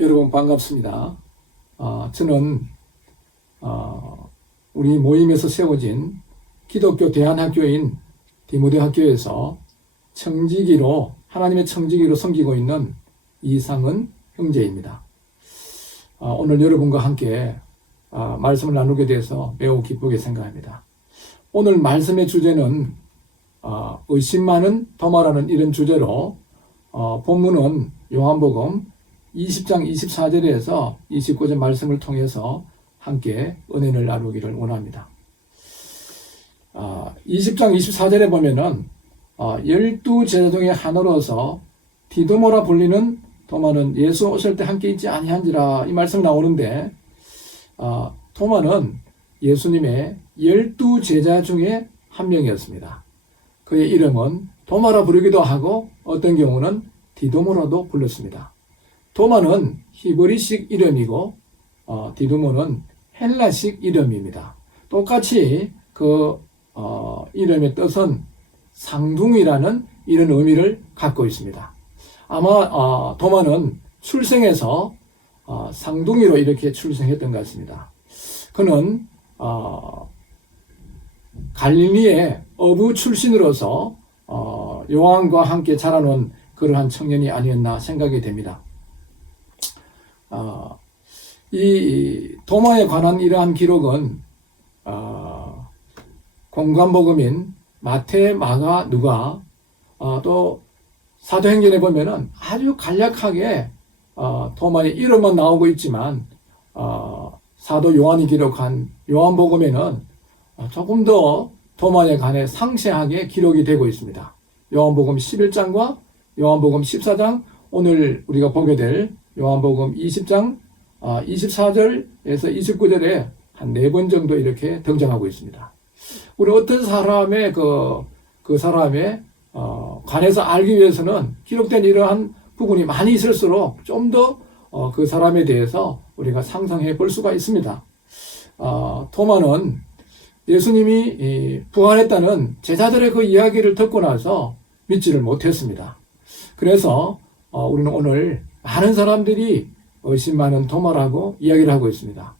여러분 반갑습니다. 저는 우리 모임에서 세워진 기독교 대안학교인 디모데학교에서 청지기로 하나님의 청지기로 섬기고 있는 이상은 형제입니다. 오늘 여러분과 함께 말씀을 나누게 돼서 매우 기쁘게 생각합니다. 오늘 말씀의 주제는 의심 많은 도마라는 이런 주제로 본문은 요한복음 20장 24절에서 29절 말씀을 통해서 함께 은혜를 나누기를 원합니다. 20장 24절에 보면은 12제자 중에 하나로서 디도모라 불리는 도마는 예수 오실 때 함께 있지 아니한지라 이 말씀이 나오는데 도마는 예수님의 12제자 중에 한 명이었습니다. 그의 이름은 도마라 부르기도 하고 어떤 경우는 디도모라도 불렀습니다. 도마는 히브리식 이름이고 디도모는 헬라식 이름입니다. 똑같이 그 이름의 뜻은 상둥이라는 이런 의미를 갖고 있습니다. 아마 도마는 출생해서 상둥이로 이렇게 출생했던 것 같습니다. 그는 갈릴리의 어부 출신으로서 요한과 함께 자라놓은 그러한 청년이 아니었나 생각이 됩니다. 이 도마에 관한 이러한 기록은 공관복음인 마태, 마가, 누가 또 사도행전에 보면은 아주 간략하게 도마의 이름만 나오고 있지만 사도 요한이 기록한 요한복음에는 조금 더 도마에 관해 상세하게 기록이 되고 있습니다. 요한복음 11장과 요한복음 14장, 오늘 우리가 보게 될 요한복음 20장 24절에서 29절에 한 4번 정도 이렇게 등장하고 있습니다. 우리 어떤 사람의 그 사람의 관해서 알기 위해서는 기록된 이러한 부분이 많이 있을수록 좀 더 그 사람에 대해서 우리가 상상해 볼 수가 있습니다. 토마는 예수님이 부활했다는 제자들의 그 이야기를 듣고 나서 믿지를 못했습니다. 그래서 우리는 오늘 많은 사람들이 의심 많은 도마라고 이야기를 하고 있습니다.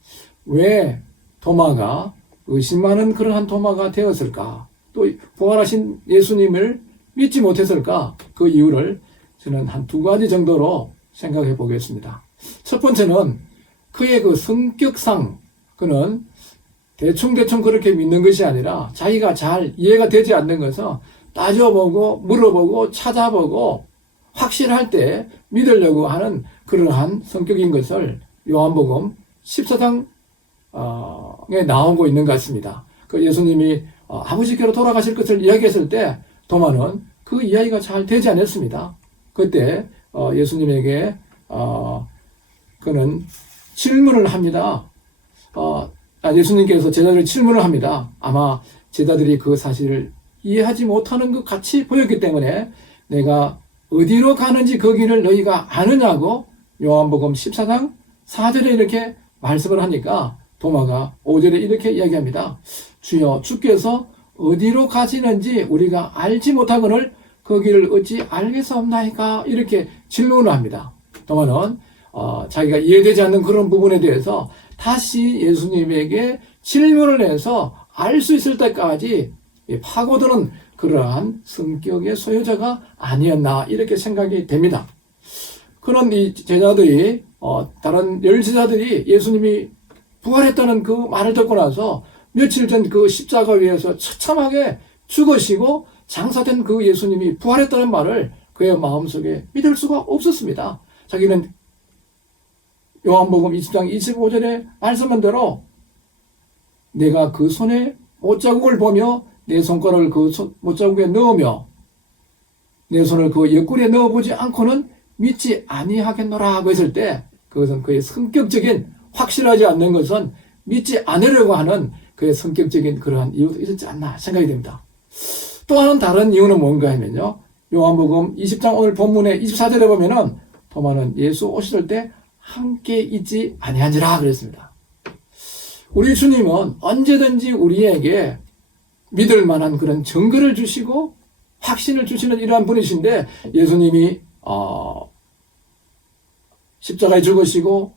왜 도마가 의심 많은 그러한 도마가 되었을까? 또 부활하신 예수님을 믿지 못했을까? 그 이유를 저는 한 2가지 정도로 생각해 보겠습니다. 첫 번째는 그의 그 성격상 그는 대충 그렇게 믿는 것이 아니라 자기가 잘 이해가 되지 않는 것을 따져보고 물어보고 찾아보고 확실할 때 믿으려고 하는 그러한 성격인 것을 요한복음 14장에 나오고 있는 것 같습니다. 그 예수님이 아버지께로 돌아가실 것을 이야기했을 때 도마는 그 이야기가 잘 되지 않았습니다. 그때 예수님에게 그는 질문을 합니다. 예수님께서 제자들을 질문을 합니다. 아마 제자들이 그 사실을 이해하지 못하는 것 같이 보였기 때문에 내가 어디로 가는지 그 길을 너희가 아느냐고 요한복음 14장 4절에 이렇게 말씀을 하니까 도마가 5절에 이렇게 이야기합니다. 주여, 주께서 어디로 가시는지 우리가 알지 못하거늘 그 길을 어찌 알겠사옵나이까? 이렇게 질문을 합니다. 도마는 자기가 이해되지 않는 그런 부분에 대해서 다시 예수님에게 질문을 해서 알 수 있을 때까지 파고드는 그러한 성격의 소유자가 아니었나 이렇게 생각이 됩니다. 그런 이 제자들이 다른 10제자들이 예수님이 부활했다는 그 말을 듣고 나서 며칠 전 그 십자가 위에서 처참하게 죽으시고 장사된 그 예수님이 부활했다는 말을 그의 마음속에 믿을 수가 없었습니다. 자기는 요한복음 20장 25절에 말씀한 대로 내가 그 손에 못자국을 보며 내 손가락을 그 못자국에 넣으며 내 손을 그 옆구리에 넣어보지 않고는 믿지 아니하겠노라 하고 했을 때 그것은 그의 성격적인 확실하지 않는 것은 믿지 않으려고 하는 그의 성격적인 그러한 이유도 있었지 않나 생각이 됩니다. 또 하나 다른 이유는 뭔가 하면요. 요한복음 20장 오늘 본문의 24절에 보면은 도마는 예수 오실 때 함께 있지 아니한지라 그랬습니다. 우리 주님은 언제든지 우리에게 믿을 만한 그런 증거를 주시고 확신을 주시는 이러한 분이신데 예수님이 십자가에 죽으시고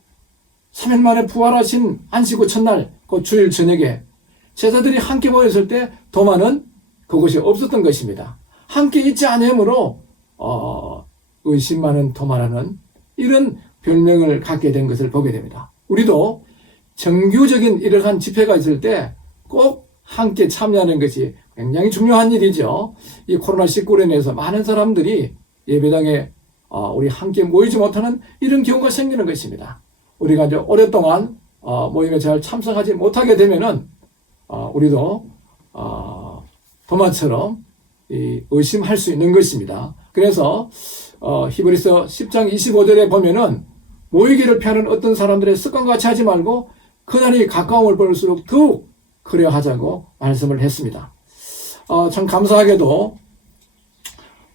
3일 만에 부활하신 안식 후 첫날 그 주일 저녁에 제자들이 함께 모였을 때 도마는 그곳이 없었던 것입니다. 함께 있지 않으므로 의심 많은 도마라는 이런 별명을 갖게 된 것을 보게 됩니다. 우리도 정규적인 이러한 집회가 있을 때 꼭 함께 참여하는 것이 굉장히 중요한 일이죠. 이 코로나19로 인해서 많은 사람들이 예배당에 우리 함께 모이지 못하는 이런 경우가 생기는 것입니다. 우리가 이제 오랫동안 모임에 잘 참석하지 못하게 되면은 우리도 도마처럼 의심할 수 있는 것입니다. 그래서 히브리서 10장 25절에 보면은 모이기를 피하는 어떤 사람들의 습관과 같이 하지 말고 그날이 가까움을 볼수록 더욱 그려 하자고 말씀을 했습니다. 참 감사하게도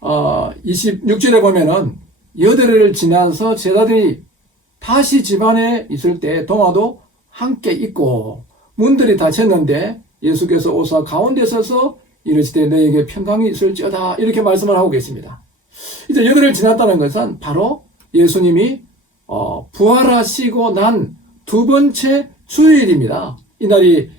26절에 보면은 여드레를 지나서 제자들이 다시 집안에 있을 때 도마도 함께 있고 문들이 닫혔는데 예수께서 오사 가운데 서서 이르시되 너에게 평강이 있을지어다 이렇게 말씀을 하고 계십니다. 이제 여드레를 지났다는 것은 바로 예수님이 부활하시고 난 두 번째 주일입니다. 이날이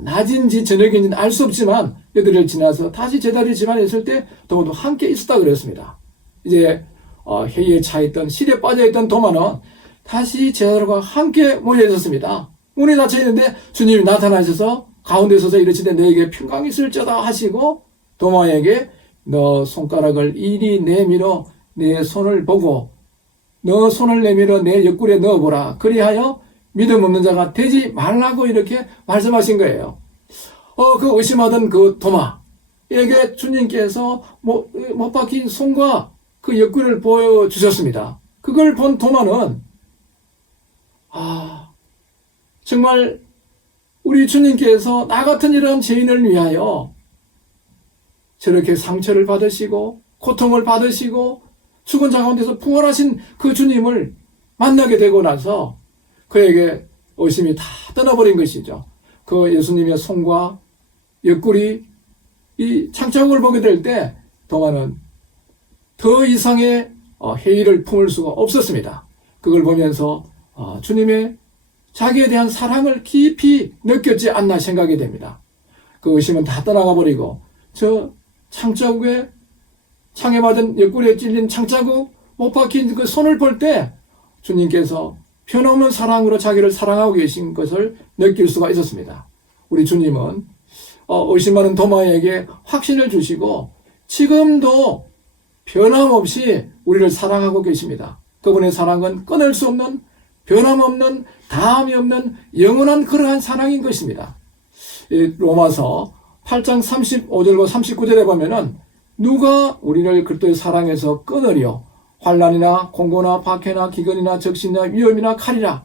낮인지 저녁인지는 알 수 없지만 여드레를 지나서 다시 제자들이 집안에 있을 때 도마도 함께 있었다 그랬습니다. 이제 회의에 차있던 실에 빠져있던 도마는 다시 제자들과 함께 모여 있었습니다. 문이 닫혀 있는데 주님이 나타나셔서 가운데 서서 이르시되 너에게 평강이 있을지어다 하시고 도마에게 너 손가락을 이리 내밀어 내 손을 보고 너 손을 내밀어 내 옆구리에 넣어보라. 그리하여 믿음 없는 자가 되지 말라고 이렇게 말씀하신 거예요. 그 의심하던 그 도마에게 주님께서 못 박힌 손과 그 옆구리를 보여주셨습니다. 그걸 본 도마는 정말 우리 주님께서 나 같은 이런 죄인을 위하여 저렇게 상처를 받으시고 고통을 받으시고 죽은 자 가운데서 부활하신 그 주님을 만나게 되고 나서 그에게 의심이 다 떠나버린 것이죠. 그 예수님의 손과 옆구리 이 창자국을 보게 될 때 도마는 더 이상의 회의를 품을 수가 없었습니다. 그걸 보면서 주님의 자기에 대한 사랑을 깊이 느꼈지 않나 생각이 됩니다. 그 의심은 다 떠나가 버리고 저 창자국에 창에 맞은 옆구리에 찔린 창자국 못 박힌 그 손을 볼 때 주님께서 변함없는 사랑으로 자기를 사랑하고 계신 것을 느낄 수가 있었습니다. 우리 주님은 의심 많은 도마에게 확신을 주시고 지금도 변함없이 우리를 사랑하고 계십니다. 그분의 사랑은 끊을 수 없는 변함없는 다함이 없는 영원한 그러한 사랑인 것입니다. 로마서 8장 35절과 39절에 보면은 누가 우리를 그리스도의 사랑에서 끊으리요 환난이나 공고나 박해나 기근이나 적신이나 위험이나 칼이나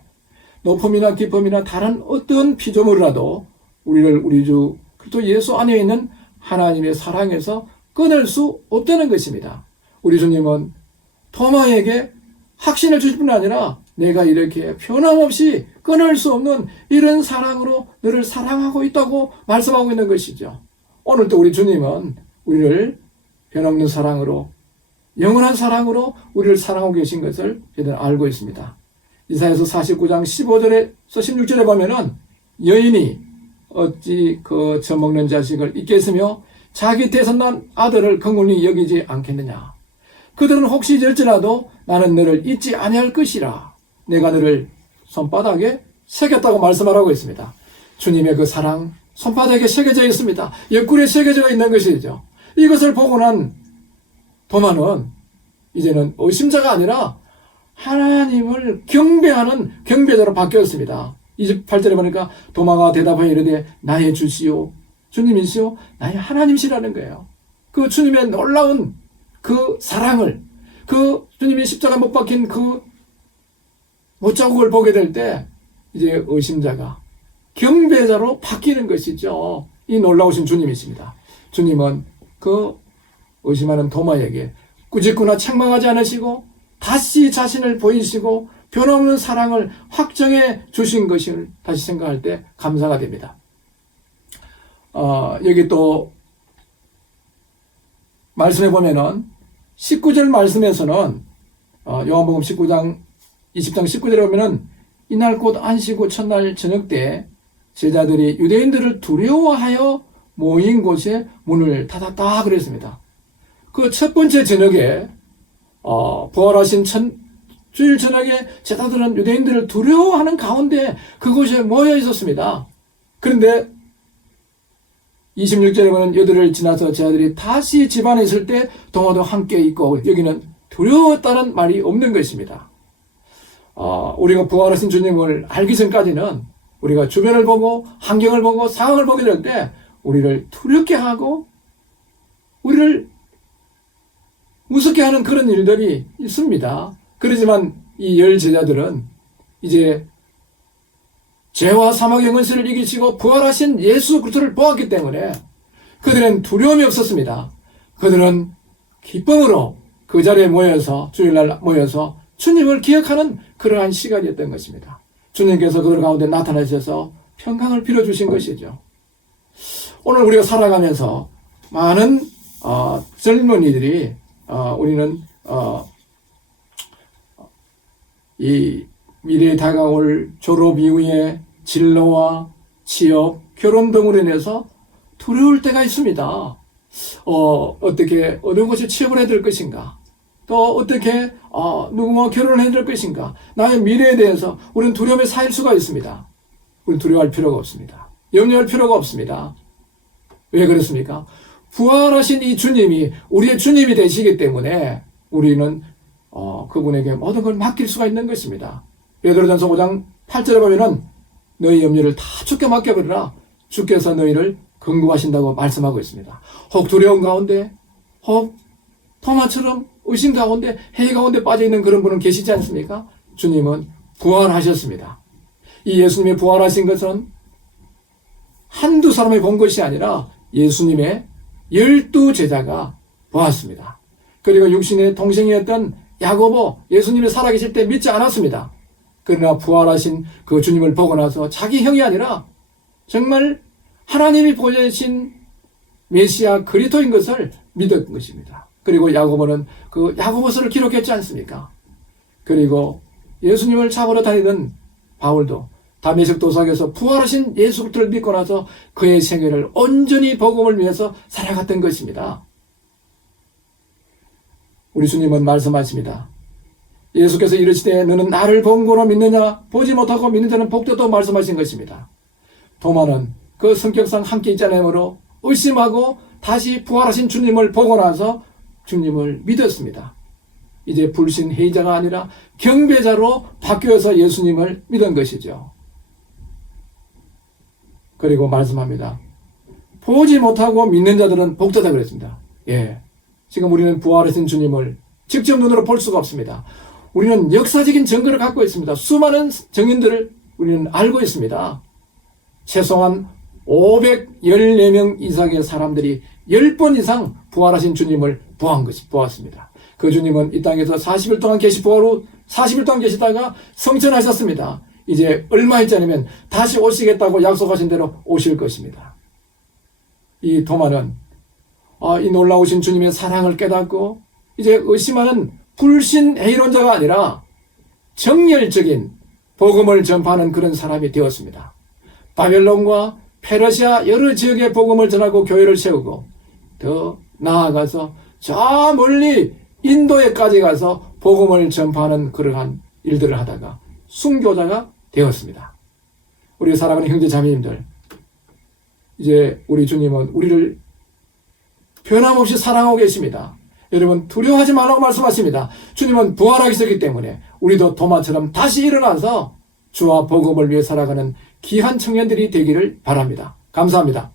높음이나 깊음이나 다른 어떤 피조물이라도 우리를 우리 주 그리스도 예수 안에 있는 하나님의 사랑에서 끊을 수 없다는 것입니다. 우리 주님은 도마에게 확신을 주실 뿐 아니라 내가 이렇게 변함없이 끊을 수 없는 이런 사랑으로 너를 사랑하고 있다고 말씀하고 있는 것이죠. 오늘도 우리 주님은 우리를 변함없는 사랑으로 영원한 사랑으로 우리를 사랑하고 계신 것을 저희들은 알고 있습니다. 이사야서 49장 15절에서 16절에 보면은 여인이 어찌 그 젖먹는 자식을 잊겠으며 자기 태선난 아들을 긍휼히 여기지 않겠느냐. 그들은 혹시 잊을지라도 나는 너를 잊지 아니할 것이라. 내가 너를 손바닥에 새겼다고 말씀하라고 했습니다. 주님의 그 사랑 손바닥에 새겨져 있습니다. 옆구리에 새겨져 있는 것이죠. 이것을 보고 난 도마는 이제는 의심자가 아니라 하나님을 경배하는 경배자로 바뀌었습니다. 28절에 보니까 도마가 대답하여 이르되 나의 주시오 주님이시오 나의 하나님이시라는 거예요. 그 주님의 놀라운 그 사랑을 그 주님이 십자가 못 박힌 그 못자국을 보게 될 때 이제 의심자가 경배자로 바뀌는 것이죠. 이 놀라우신 주님이십니다. 주님은 그 의심하는 도마에게 꾸짖거나 책망하지 않으시고 다시 자신을 보이시고 변함없는 사랑을 확정해 주신 것을 다시 생각할 때 감사가 됩니다. 여기 또 말씀해 보면은 19절 말씀에서는 요한복음 19장 20장 19절에 보면은 이날 곧 안식 후 첫날 저녁 때 제자들이 유대인들을 두려워하여 모인 곳에 문을 닫았다 그랬습니다. 그 첫 번째 저녁에 부활하신 주일 저녁에 제자들은 유대인들을 두려워하는 가운데 그곳에 모여 있었습니다. 그런데 26절에 보면 여드를 지나서 제자들이 다시 집안에 있을 때 도마도 함께 있고 여기는 두려웠다는 말이 없는 것입니다. 우리가 부활하신 주님을 알기 전까지는 우리가 주변을 보고 환경을 보고 상황을 보게 될 때 우리를 두렵게 하고 우리를 무섭게 하는 그런 일들이 있습니다. 그렇지만 이 열 제자들은 이제 죄와 사망의 권세를 이기시고 부활하신 예수 그리스도를 보았기 때문에 그들은 두려움이 없었습니다. 그들은 기쁨으로 그 자리에 모여서 주일날 모여서 주님을 기억하는 그러한 시간이었던 것입니다. 주님께서 그들 가운데 나타나셔서 평강을 빌어주신 것이죠. 오늘 우리가 살아가면서 많은 젊은이들이 우리는 이 미래에 다가올 졸업 이후에 진로와 취업, 결혼 등으로 인해서 두려울 때가 있습니다. 어떻게 어느 곳에 취업을 해야 될 것인가? 또 어떻게 누구와 결혼을 해야 될 것인가? 나의 미래에 대해서 우리는 두려움에 쌓일 수가 있습니다. 우리는 두려워할 필요가 없습니다. 염려할 필요가 없습니다. 왜 그렇습니까? 부활하신 이 주님이 우리의 주님이 되시기 때문에 우리는 그분에게 모든 걸 맡길 수가 있는 것입니다. 베드로전서 5장 8절에 보면은 너희 염려를 다 주께 맡겨버리라. 주께서 너희를 긍구하신다고 말씀하고 있습니다. 혹 두려움 가운데, 혹 토마처럼 의심 가운데, 회의 가운데 빠져있는 그런 분은 계시지 않습니까? 주님은 부활하셨습니다. 이 예수님이 부활하신 것은 한두 사람이 본 것이 아니라 예수님의 12제자가 보았습니다. 그리고 육신의 동생이었던 야고보, 예수님이 살아계실 때 믿지 않았습니다. 그러나 부활하신 그 주님을 보고 나서 자기 형이 아니라 정말 하나님이 보내신 메시아 그리스도인 것을 믿었던 것입니다. 그리고 야고보는 그 야고보서를 기록했지 않습니까? 그리고 예수님을 잡으러 다니던 바울도 다메섹 도상에서 부활하신 예수 그리스도를 믿고 나서 그의 생애를 온전히 복음을 위해서 살아갔던 것입니다. 우리 주님은 말씀하십니다. 예수께서 이르시되 너는 나를 본 거로 믿느냐? 보지 못하고 믿는 자는 복되다고 말씀하신 것입니다. 도마는 그 성격상 함께 있지 않으므로 의심하고 다시 부활하신 주님을 보고 나서 주님을 믿었습니다. 이제 불신회의자가 아니라 경배자로 바뀌어서 예수님을 믿은 것이죠. 그리고 말씀합니다. 보지 못하고 믿는 자들은 복되다 그랬습니다. 지금 우리는 부활하신 주님을 직접 눈으로 볼 수가 없습니다. 우리는 역사적인 증거를 갖고 있습니다. 수많은 증인들을 우리는 알고 있습니다. 최소한 514명 이상의 사람들이 10번 이상 부활하신 주님을 보았습니다. 그 주님은 이 땅에서 40일 동안 부활 후 40일 동안 계시다가 성천하셨습니다. 이제 얼마 있지 않으면 다시 오시겠다고 약속하신 대로 오실 것입니다. 이 도마는 이 놀라우신 주님의 사랑을 깨닫고 이제 의심하는 불신회의론자가 아니라 정열적인 복음을 전파하는 그런 사람이 되었습니다. 바벨론과 페르시아 여러 지역에 복음을 전하고 교회를 세우고 더 나아가서 저 멀리 인도에까지 가서 복음을 전파하는 그러한 일들을 하다가 순교자가 되었습니다. 우리 사랑하는 형제 자매님들, 이제 우리 주님은 우리를 변함없이 사랑하고 계십니다. 여러분 두려워하지 말라고 말씀하십니다. 주님은 부활하셨기 때문에 우리도 도마처럼 다시 일어나서 주와 복음을 위해 살아가는 귀한 청년들이 되기를 바랍니다. 감사합니다.